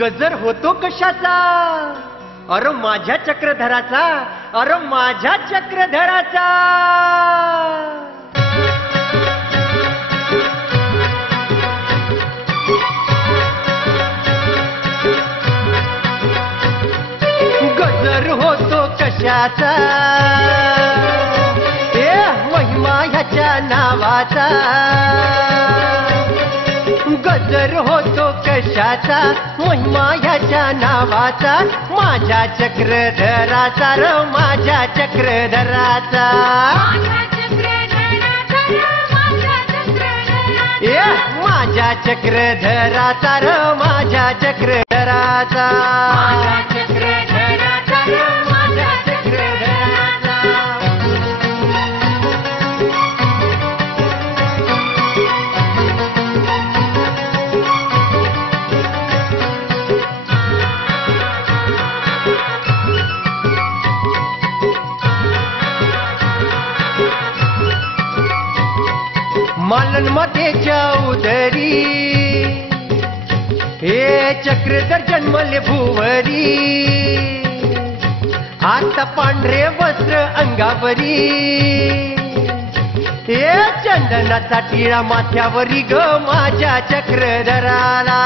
गजर होतो कशाचा? अरे माझ्या चक्रधराचा, अरे माझ्या चक्रधराचा. गजर होतो कशाचा? महिमा ह्याच्या नावाचा. गजर होतो कशाचा? महिमा ह्याच्या नावाचा. माझ्या चक्रधराचा र माझ्या चक्रधराचा. माझ्या चक्रधराचा र माझ्या चक्रधराचा. मालन मध्ये चौधरी हे चक्रधर जन्मले भुवरी. आता पांढरे वस्त्र अंगावरी. हे चंदनाचा टिळा माथ्यावरी ग माझ्या चक्रधराला.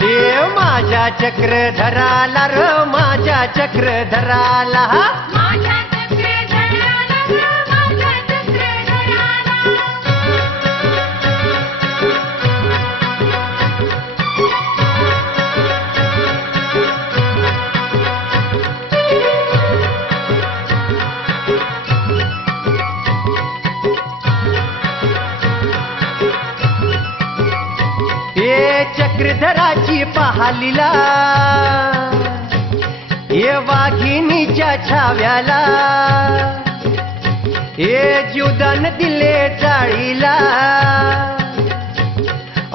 हे माझ्या चक्रधराला र माझ्या चक्रधराला. चक्रधराची पहालीला ये वाघिणीच्या छाव्याला. हे जीवदान दिले चाळीला.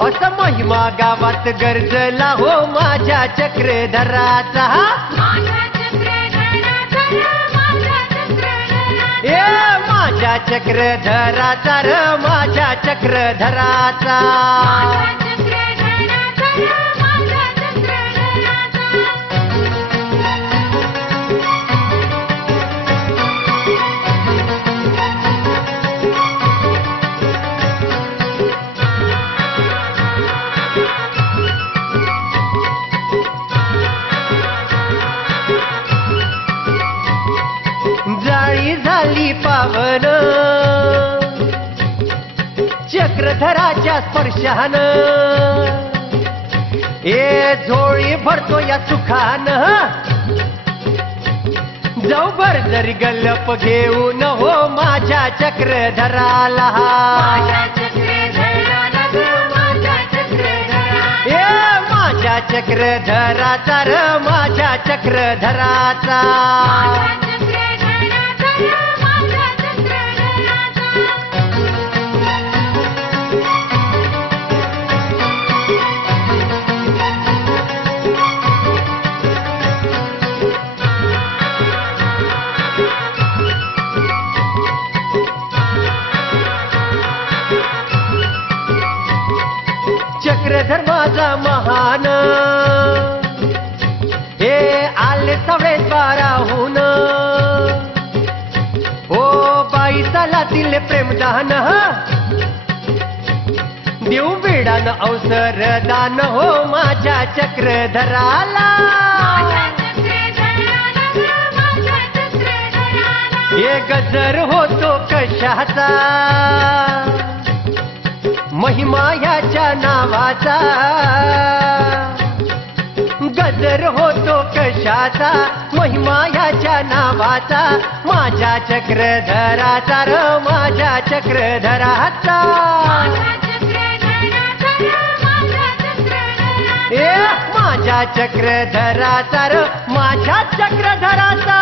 असं महिमा गावात गरजला हो माझ्या चक्रधराचा. हे माझ्या चक्रधराचा र माझ्या चक्रधराचा. जाळी झाली पावन चक्रधराच्या स्पर्शान. ए झोळी भरतो या सुखान. जाऊ भर जरी गल्लप घेऊन हो माझ्या चक्रधराला. ए माझ्या चक्रधराचा र माझ्या चक्रधराचा. चक्रधर माझा महान. हे आले सवळे द्वाराहून. ओ बाई चला दिले प्रेमदान. देऊ बेडान अवसर दान हो माझ्या चक्रधराला. हे गजर होतो कशाचा? महिमा ह्याच्या नावाचा. गजर होतो कशाचा? महिमा ह्याच्या नावाचा. माझ्या चक्रधराचा र माझ्या चक्रधराचा. ए माझ्या चक्रधराचा र माझ्या चक्रधराचा.